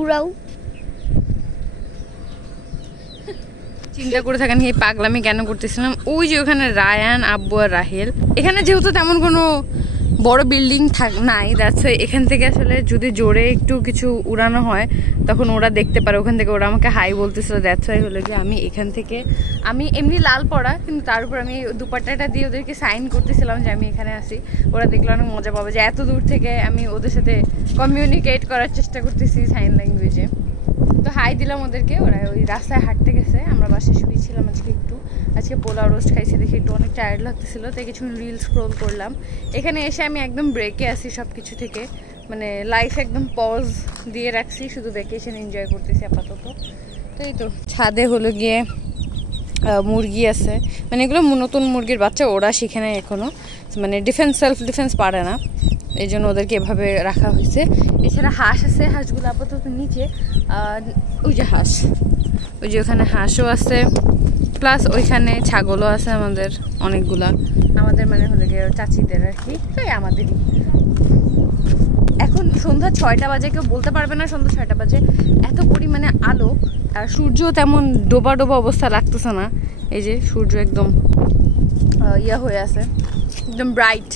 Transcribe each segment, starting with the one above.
উড়াও। চিন্তা করে থাকেন এই পাগলামি কেন করতেছিলাম, ওই যে ওখানে রায়ান, আব্বু আর রাহেল। এখানে যেহেতু তেমন কোনো বড় বিল্ডিং নাই, দ্যাটস এখান থেকে আসলে যদি জোরে একটু কিছু উড়ানো হয় তখন ওরা দেখতে পারে। ওখান থেকে ওরা আমাকে হাই বলতেছিল, দ্যাটস ওয়াই হলো যে আমি এখান থেকে, আমি এমনি লাল পড়া কিন্তু তার উপর আমি দুপাট্টাটা দিয়ে ওদেরকে সাইন করতেছিলাম যে আমি এখানে আসি। ওরা দেখলে অনেক মজা পাবে যে এত দূর থেকে আমি ওদের সাথে কমিউনিকেট করার চেষ্টা করতেছি সাইন ল্যাঙ্গুয়েজে। তো হাই দিলাম ওদেরকে, ওরা ওই রাস্তায় হাঁটতে গেছে। আমরা বাসায় শুয়েছিলাম আজকে পোলাও রোস্ট খাইছি দেখে একটু অনেক টায়ার্ড লাগতেছিল, তাই কিছু রিল স্ক্রোল করলাম। এখানে এসে আমি একদম ব্রেকে আসি সব কিছু থেকে, মানে লাইফ একদম পজ দিয়ে রাখছি, শুধু ভ্যাকেশন এনজয় করতেছি আপাতত। তো এই তো ছাদে হলো গিয়ে মুরগি আছে, মানে এগুলো নতুন মুরগির বাচ্চা, ওরা শিখে নেয় এখনও, মানে সেলফ ডিফেন্স পারে না, এই জন্য ওদেরকে এভাবে রাখা হয়েছে। এছাড়া হাঁস আছে, হাঁসগুলো আপাতত নিচে। ওই যে হাঁস, ওই যে ওখানে হাঁসও আছে, প্লাস ওইখানে ছাগলও আছে আমাদের অনেকগুলা, আমাদের মানে হলে গিয়ে চাচিদের আর কি, তাই আমাদেরই। এখন সন্ধ্যা 6টা বাজে, কেউ বলতে পারবে না সন্ধ্যা 6টা বাজে, এত পরিমাণে আলো, আর সূর্য তেমন ডোবা ডোবা অবস্থা লাগতেছে না। এই যে সূর্য একদম ইয়া হয়ে আছে, একদম ব্রাইট,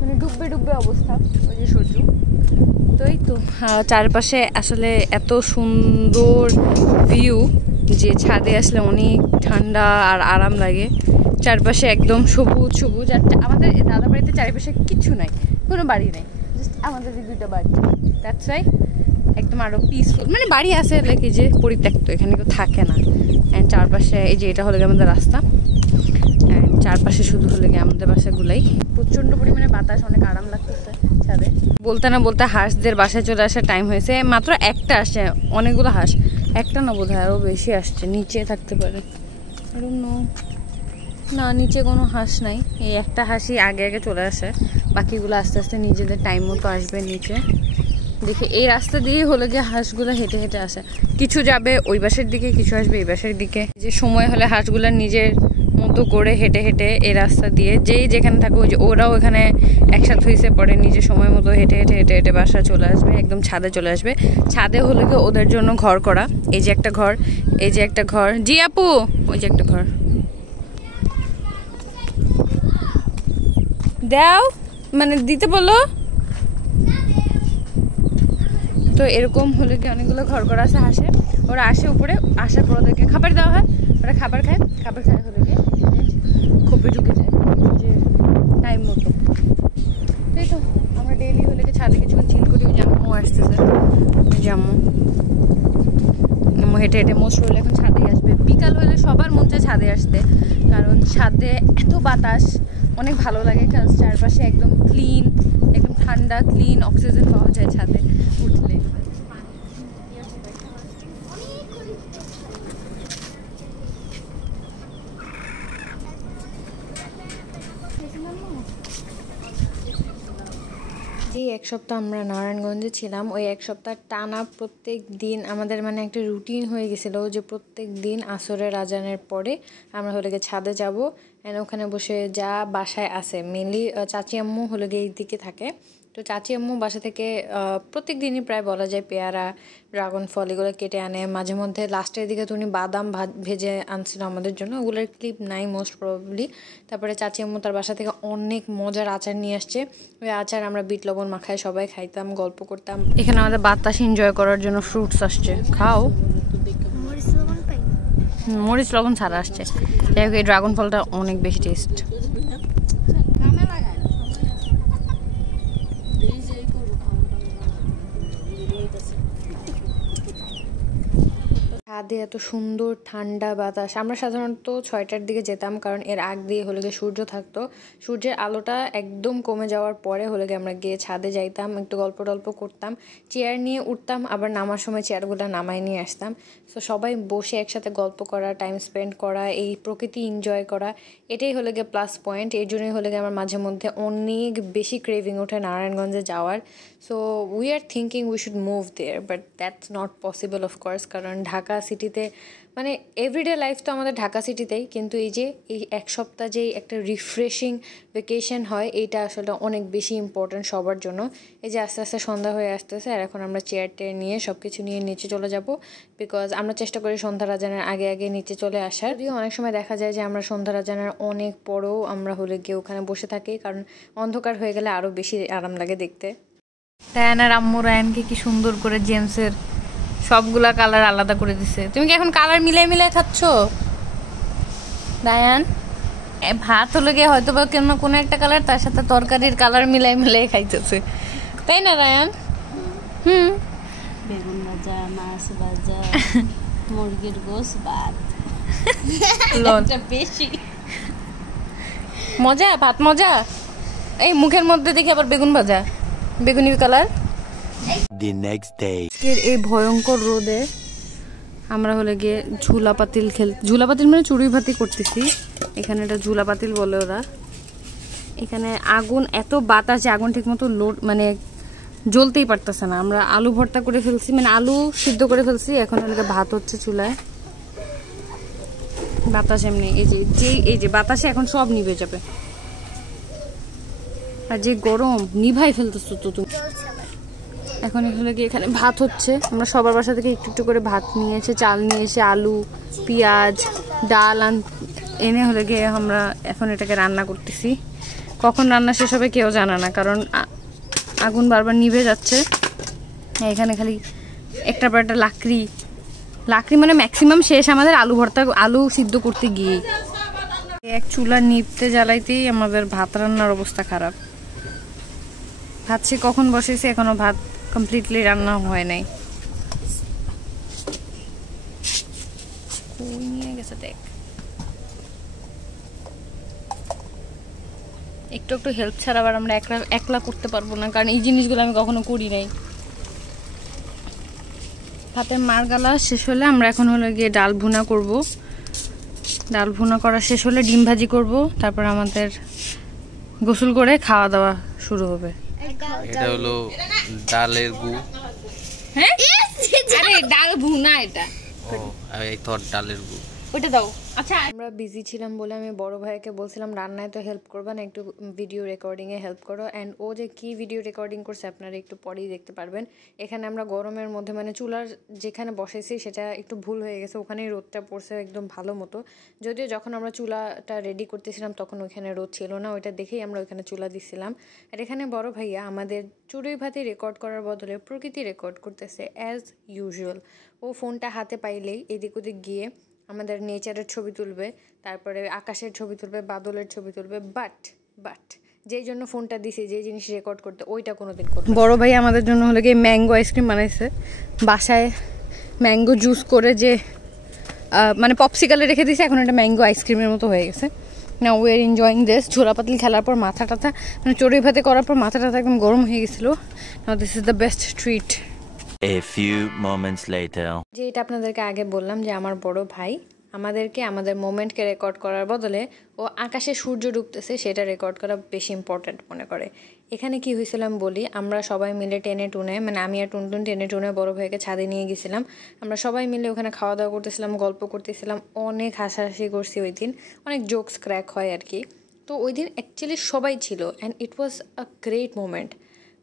মানে ডুববে ডুববে অবস্থা, ওই যে সূর্য। তো এই তো চারপাশে আসলে এত সুন্দর ভিউ যে ছাদে আসলে অনেক ঠান্ডা আর আরাম লাগে। চারপাশে একদম সবুজ সবুজ, আর আমাদের দাদা বাড়িতে চারিপাশে কিছু নাই, কোনো বাড়ি নেই, জাস্ট আমাদের এই 2টা বাড়ি, দ্যাটস ওয়াই একদম আরও পিসফুল। মানে বাড়ি আছে লাইক এই যে পরিত্যক্ত, এখানে কেউ থাকে না। অ্যান্ড চারপাশে এই যে এটা হলো আমাদের রাস্তা, অ্যান্ড চারপাশে শুধু হলো গিয়ে আমাদের বাসাগুলাই। প্রচণ্ড পরিমাণে বাতাস, অনেক আরাম লাগতেছে ছাদে। বলতে না বলতে হাঁসদের বাসায় চলে আসার টাইম হয়েছে। মাত্র একটা আসছে, অনেকগুলো হাঁস, একটা না বোধ হয় আরও বেশি আসছে, নিচে থাকতে পারে, না নিচে কোনো হাঁস নাই, এই একটা হাঁসই আগে আগে চলে আসে, বাকিগুলো আস্তে আস্তে নিজেদের টাইম মতো আসবে নিচে। দেখে এই রাস্তা দিয়ে হলে যে হাঁসগুলো হেঁটে হেঁটে আসে, কিছু যাবে ওই বাসের দিকে, কিছু আসবে এই বাসের দিকে। যে সময় হলে হাঁসগুলো নিজের মতো করে হেঁটে হেঁটে এই রাস্তা দিয়ে যেই যেখানে থাকে, ওই যে ওরাও এখানে একসাথে হয়েছে, পরে নিজের সময় মতো হেঁটে হেঁটে হেঁটে হেঁটে বাসা চলে আসবে, একদম ছাদে চলে আসবে। ছাদে হলে কি ওদের জন্য ঘর করা, এই যে একটা ঘর, এই যে একটা ঘর, জি আপু ওই যে একটা ঘর দাও, মানে দিতে বলো। তো এরকম হলে কি অনেকগুলো ঘর করা আছে হাঁসে, ওরা আসে উপরে, আসার পর ওদেরকে খাবার দেওয়া হয়, ওরা খাবার খায়, খাবার খায় হলে গিয়ে খোপে ঢুকে যায় যে টাইম মতো। তাই তো আমরা ডেইলি হলে কি ছাদে কিছুক্ষণ চিল করি। ওই জাম্মু আসতেছে, জাম্মু হেঁটে হেঁটে মোস্ট হলে এখন ছাদেই আসবে। বিকাল হলে সবার মন চায় ছাদে আসতে, কারণ ছাদে এত বাতাস, অনেক ভালো লাগে, কারণ চারপাশে একদম ক্লিন, একদম ঠান্ডা ক্লিন অক্সিজেন পাওয়া যায় ছাদে উঠলে। যে এক সপ্তাহ আমরা নারায়ণগঞ্জে ছিলাম, ওই এক সপ্তাহ টানা প্রত্যেক দিন আমাদের মানে একটা রুটিন হয়ে গেছিলো যে প্রত্যেক দিন আসরের আজানের পরে আমরা হলে গিয়ে ছাদে যাবো, অ্যান্ড ওখানে বসে যা বাসায় আসে, মেনলি চাচি আম্মু হলে গিয়ে এই দিকে থাকে। তো চাচি আম্মু বাসা থেকে প্রত্যেক দিনই প্রায় বলা যায় পেয়ারা, ড্রাগন ফল এগুলো কেটে আনে, মাঝে মধ্যে লাস্টের দিকে তো উনি বাদাম ভেজে আনছিল আমাদের জন্য, ওগুলোর ক্লিপ নাই মোস্ট প্রবাবলি। তারপরে চাচি আম্মু তার বাসা থেকে অনেক মজার আচার নিয়ে আসছে, ওই আচার আমরা বিট লবণ মাখায় সবাই খাইতাম, গল্প করতাম। এখানে আমাদের বাতাস এনজয় করার জন্য ফ্রুটস আসছে, খাও। মরিচ লবণ ছাড়া আসছে, যাই হোক এই ড্রাগন ফলটা অনেক বেশি টেস্ট। ছাদে এত সুন্দর ঠান্ডা বাতাস। আমরা সাধারণত 6টার দিকে যেতাম, কারণ এর আগ দিয়ে হলে গিয়ে সূর্য থাকতো, সূর্যের আলোটা একদম কমে যাওয়ার পরে হলে গিয়ে আমরা গিয়ে ছাদে যাইতাম, একটু গল্প টল্প করতাম, চেয়ার নিয়ে উঠতাম, আবার নামার সময় চেয়ারগুলো নামাই নিয়ে আসতাম। সো সবাই বসে একসাথে গল্প করা, টাইম স্পেন্ড করা, এই প্রকৃতি এনজয় করা, এটাই হলে গিয়ে প্লাস পয়েন্ট। এই জন্যই হলে গিয়ে আমার মাঝে মধ্যে অনেক বেশি ক্রেভিং ওঠে নারায়ণগঞ্জে যাওয়ার। So we are thinking we should move there, but that's not possible of course, কারণ ঢাকা সিটিতে মানে এভরিডে লাইফ তো আমাদের ঢাকা সিটিতেই, কিন্তু এই যে এই এক সপ্তাহ যেই একটা রিফ্রেশিং ভ্যাকেশন হয় এইটা আসলে অনেক বেশি ইম্পর্ট্যান্ট সবার জন্য। এই যে আস্তে আস্তে সন্ধ্যা হয়ে আসতেছে আর এখন আমরা চেয়ার টেয়ার নিয়ে সব কিছু নিয়ে নিচে চলে যাব, বিকজ আমরা চেষ্টা করি সন্ধ্যার আজানের আগে আগে নিচে চলে আসার। যদিও অনেক সময় দেখা যায় যে আমরা সন্ধ্যার আজানের অনেক পরেও আমরা হলে গিয়ে ওখানে বসে থাকি, কারণ অন্ধকার হয়ে গেলে আরও বেশি আরাম লাগে দেখতে। রায়ান আর আম্মু রায়ানকে কি সুন্দর করে জেমসের সবগুলা কালার আলাদা করে দিছে। তুমি কি এখন কালার মিলাই মিলাই খাচ্ছ রায়ান? ভাত হলে গিয়ে হয়তো বা কোনো একটা কালার তার সাথে তরকারির কালার মিলাই মিলাই খাইতেছে, তাই না রায়ান? বেগুন ভাজা, মাছ ভাজা, মুরগির গোশ, ভাত বেশি মজা, ভাত মজা। এই মুখের মধ্যে দেখি আবার বেগুন ভাজা, বেগুনি কালার। The next day. এই ভয়ঙ্কর রোদে আমরা হলে গিয়ে ঝুলা পাতিল ঝুলা পাতিল মানে চুড়ি ভাতি করতেছি। এখানে এটা ঝুলা পাতিল বলে ওরা। এখানে আগুন, এত বাতাস, আগুন ঠিক মতো লোড মানে জ্বলতেই পারতেছে না। আমরা আলু ভর্তা করে ফেলছি, মানে আলু সিদ্ধ করে ফেলছি, এখন হলে ভাত হচ্ছে চুলায়। বাতাস এমনি এই যে বাতাসে এখন সব নিভে যাবে। আর যে গরম, নিভাই ফেলতেছো তো তুমি। এখন হলে গিয়ে এখানে ভাত হচ্ছে। আমরা সবার বাসা থেকে একটু একটু করে ভাত নিয়ে এসে, চাল নিয়ে এসে, আলু, পেঁয়াজ, ডাল এনে হলে গিয়ে আমরা এখন এটাকে রান্না করতেছি। কখন রান্না শেষ হবে কেউ জানে না, কারণ আগুন বারবার নিভে যাচ্ছে। এখানে খালি একটা পর একটা লাকড়ি মানে ম্যাক্সিমাম শেষ আমাদের আলু ভর্তা, আলু সিদ্ধ করতে গিয়ে। এক চুলা নিভতে জ্বালাইতেই আমাদের ভাত রান্নার অবস্থা খারাপ। ভাত সে কখন বসেছে, এখনো ভাত কমপ্লিটলি রান্না হয় নাই। নিয়ে গেছে দেখ, একটু একটু হেল্প ছাড়া আবার আমরা একলা করতে পারবো না, কারণ এই জিনিসগুলো আমি কখনো করি নাই। ভাতের মার গালা শেষ হলে আমরা এখন হলে গিয়ে ডাল ভুনা করব। ডাল ভুনা করা শেষ হলে ডিম ভাজি করব, তারপর আমাদের গোসল করে খাওয়া দাওয়া শুরু হবে। এটা হলো ডালের গু। হ্যাঁ আরে ডাল ভুনা এটা। ও এই তোর ডালের গু ওটা দাও। আচ্ছা আমরা বিজি ছিলাম বলে আমি বড় ভাইকে বলছিলাম রান্নায় তো হেল্প করবা না, একটু ভিডিও রেকর্ডিংয়ে হেল্প করো। অ্যান্ড ও যে কি ভিডিও রেকর্ডিং করছে আপনারা একটু পরেই দেখতে পারবেন। এখানে আমরা গরমের মধ্যে মানে চুলার যেখানে বসাইছি সেটা একটু ভুল হয়ে গেছে, ওখানেই রোদটা পড়ছে একদম ভালো মতো। যদিও যখন আমরা চুলাটা রেডি করতেছিলাম তখন ওইখানে রোদ ছিল না, ওইটা দেখেই আমরা ওইখানে চুলা দিছিলাম। আর এখানে বড় ভাইয়া আমাদের চুড়ই ভাতি রেকর্ড করার বদলে প্রকৃতি রেকর্ড করতেছে অ্যাজ ইউজুয়াল। ও ফোনটা হাতে পাইলেই এদিক ওদিক গিয়ে আমাদের নেচারের ছবি তুলবে, তারপরে আকাশের ছবি তুলবে, বাদলের ছবি তুলবে। বাট যেই জন্য ফোনটা দিছে, যে জিনিস রেকর্ড করতে, ওইটা কোনোদিন করবে। বড় ভাই আমাদের জন্য হলে গিয়ে ম্যাঙ্গো আইসক্রিম বানাইছে বাসায়। ম্যাঙ্গো জুস করে যে মানে পপসিকালে রেখে দিয়েছে, এখন এটা ম্যাঙ্গো আইসক্রিমের মতো হয়ে গেছে। না উই আর এনজয়িং দিস। ছোলা পাতলি খেলার পর মাথা টাথা মানে চড়ুই ভাতে করার পর মাথা টাথা একদম গরম হয়ে গেছিলো। Now this is the best treat. A few moments later. যে এটা আপনাদেরকে আগে বললাম যে আমার বড় ভাই আমাদেরকে আমাদের মোমেন্টকে রেকর্ড করার বদলে ও আকাশে সূর্য ডুবতেছে সেটা রেকর্ড করা বেশি ইম্পর্ট্যান্ট মনে করে। এখানে কি হয়েছিল আমি বলি, আমরা সবাই মিলে টেনে টুনে মানে আমি আর টুনটুন টেনে টুনে বড় ভাইকে ছাদে নিয়ে গেছিলাম। আমরা সবাই মিলে ওখানে খাওয়া দাওয়া করতেছিলাম, গল্প করতেছিলাম, অনেক হাসাহাসি করছি ওই দিন, অনেক জোকস ক্র্যাক হয় আর কি। তো ওই দিন অ্যাকচুয়ালি সবাই ছিল and it was a great moment.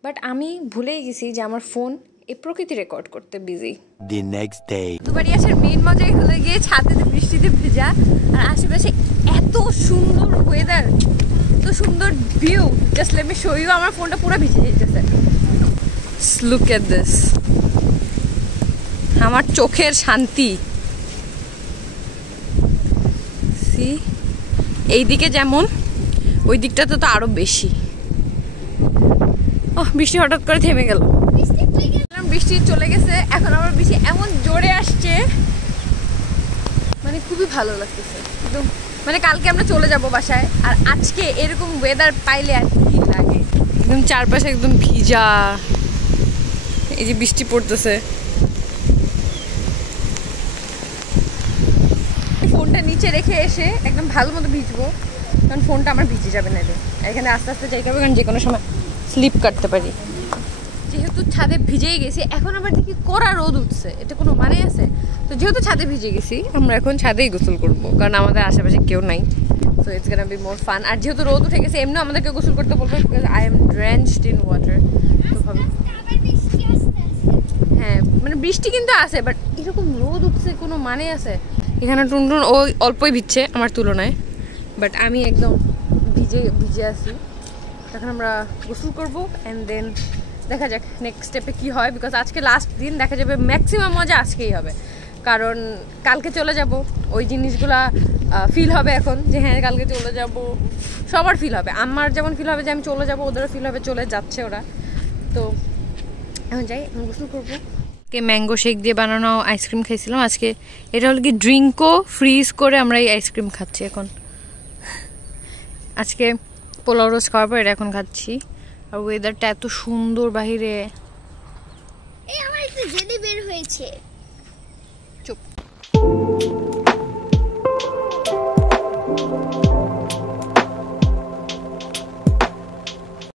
But আমি ভুলেই গেছি যে আমার ফোন এই প্রকৃতি রেকর্ড করতে বিজি। The next day. দুবারই আসার মেইন মজাই হলে গিয়ে ছাদে বৃষ্টিতে ভেজা আর আশেপাশে এত সুন্দর ওয়েদার, এত সুন্দর view. Just let me show you. আমার ফোনটা পুরো ভিজে যেতেছে। লুক এট দিস, আমার চোখের শান্তি। সি এইদিকে যেমন, ওই দিকটাতে তো আরো বেশি। বৃষ্টি হঠাৎ করে থেমে গেল। বৃষ্টি চলে গেছে, এখন আবার বৃষ্টি এমন জোরে আসছে, মানে খুবই ভালো লাগতেছে একদম। মানে কালকে আমরা চলে যাব বাসায়, আর আজকে এরকম ওয়েদার পাইলে আর কি লাগে। একদম চারপাশে একদম ভিজা, এই যে বৃষ্টি পড়তেছে। ফোনটা নিচে রেখে এসে একদম ভালো মতো ভিজবো, কারণ ফোনটা আমার ভিজে যাবে না। এখানে আস্তে আস্তে যাইতে হবে, কারণ যে কোনো সময় স্লিপ কাটতে পারি। যেহেতু ছাদে ভিজেই গেছি, এখন আবার দেখি কড়া রোদ উঠছে, এটা কোনো মানে আছে? তো যেহেতু ছাদে ভিজে গেছি, আমরা এখন ছাদেই গোসল করবো, কারণ আমাদের আশেপাশে কেউ নাই। So it's gonna be more fun. আর যেহেতু রোদ উঠে গেছে, এমনিও আমাদেরকে গোসল করতে বলবো, because I am drenched in water. তো ভাবি হ্যাঁ, মানে বৃষ্টি কিন্তু আছে, বাট এরকম রোদ উঠছে কোনো মানে আছে? এখানে টুনটুন ওই অল্পই ভিজছে আমার তুলনায়, বাট আমি একদম ভিজে আছি। এখন আমরা গোসল করবো অ্যান্ড দেন দেখা যাক নেক্সট স্টেপে কী হয়, বিকজ আজকে লাস্ট দিন, দেখা যাবে ম্যাক্সিমাম মজা আজকেই হবে, কারণ কালকে চলে যাব। ওই জিনিসগুলা ফিল হবে এখন, যে হ্যাঁ কালকে চলে যাব, সবার ফিল হবে। আমার যেমন ফিল হবে যে আমি চলে যাব, ওদেরও ফিল হবে চলে যাচ্ছে ওরা। তো এখন যাই, আমি গোসল করবো। ম্যাঙ্গো শেক দিয়ে বানানো আইসক্রিম খাইছিলাম আজকে। এটা হলো কি ড্রিঙ্কও ফ্রিজ করে আমরা এই আইসক্রিম খাচ্ছি এখন। আজকে পোলাও রোজ খাওয়ার পর এটা এখন খাচ্ছি। আর ওয়েদারটা এত সুন্দর বাহিরে। এই আমার একটু জেলি বের হয়েছে। চুপ।